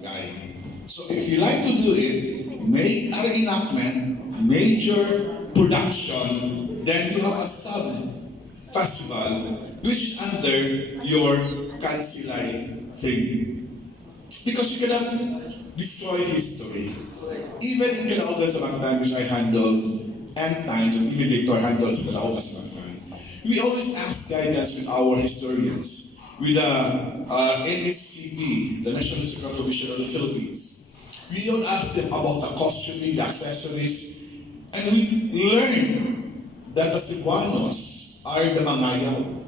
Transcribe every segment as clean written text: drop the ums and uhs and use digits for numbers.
barangay. So if you like to do it, make a reenactment, major production, then you have a sub-festival which is under your Kansilay thing. Because you cannot destroy history. Even in Caloocan sa Mactan, which I handled N times, and even Victor handled sa Caloocan sa Mactan, we always ask guidance with our historians, with the NHCP, the National Historical Commission of the Philippines. We all ask them about the costuming, the accessories, and we learn that the Cebuanos are the mangayaw.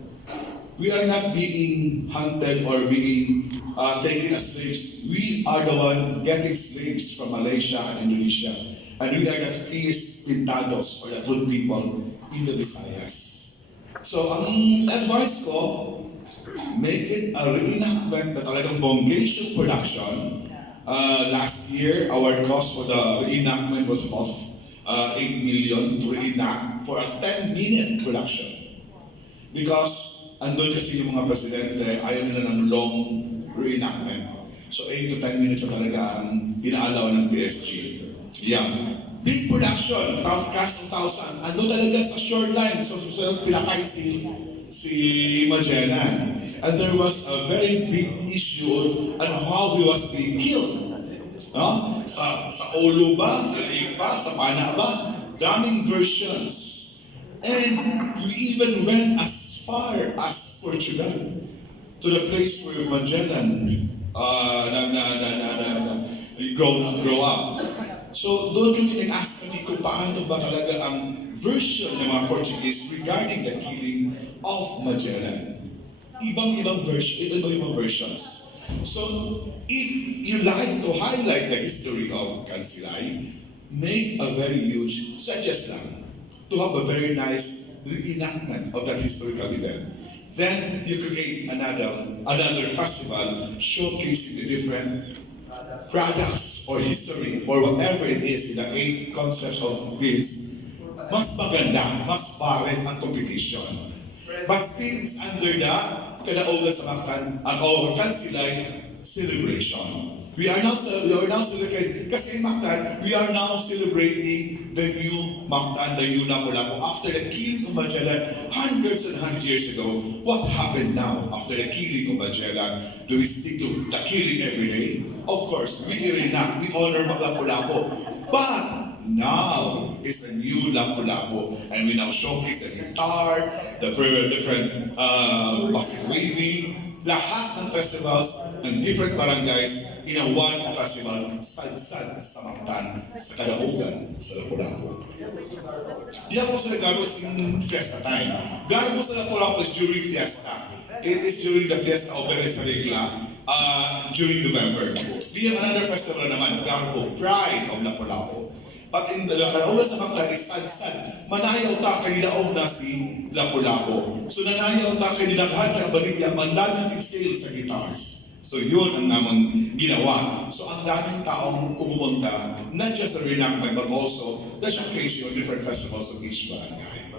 We are not being hunted or being taken as slaves. We are the one getting slaves from Malaysia and Indonesia. And we are that fierce pintados or that good people in the Visayas. So ang advice ko, make it a reenactment na talagang bongacious production. Last year, our cost for the reenactment was about 8 million to reenact for a 10-minute production. Because andun kasi yung mga presidente, ayaw nila ng long reenactment. So 8 to 10 minutes na talaga ang inaalaw ng PSG. Yeah. Big production, cast of thousands. Ano talaga sa shoreline. So pinakay si Magellan. And there was a very big issue on how he was being killed. No? Sa ulo ba? Sa liig ba? Sa pana ba? Daming versions. And we even went as far as Portugal, to the place where Magellan grow up. So doon kami nag-ask kami kung paano ba talaga ang version ng mga Portuguese regarding the killing of Magellan. Ibang versions. So if you like to highlight the history of Kansilay, make a very huge, suggest lang, to have a very nice reenactment of that historical event. Then you create another festival showcasing the different products or history or whatever it is in the 8 concepts of Vince. Mas maganda, mas varied ang competition. But still it's under the Caloocan sa Mactan at our Kansilay celebration. We are now celebrating, kasi in Mactan, we are now celebrating the new Mactan, the new Lapu-Lapu. After the killing of Magellan hundreds and hundreds years ago, what happened now after the killing of Magellan? Do we stick to the killing every day? Of course, we reenact, we honor Lapu-Lapu. But now is a new Lapu-Lapu, and we now showcase the guitar, the different basket waving, lahat ng festivals ng different barangays in a one festival, sad-sad sa Mactan, sa Caloocan, sa Lapu-Lapu. Di ako sa nagagawin in fiesta time. Gano'n sa Lapu-Lapu is during fiesta. It is during the fiesta of Perez Regla during November. We have another festival naman, Garbo, Pride of Lapu-Lapu. But in the Caloocan sa Mactan is sad-sad. Manayaw ta kanidaog na si Lapu-Lapu. So nanayaw ta kanidaghan na baligya, mandami nating sales sa guitars. So yun ang namang ginawa. So ang daming taong pumupunta, not just a reenactment, but also the showcase of different festivals of each barangay.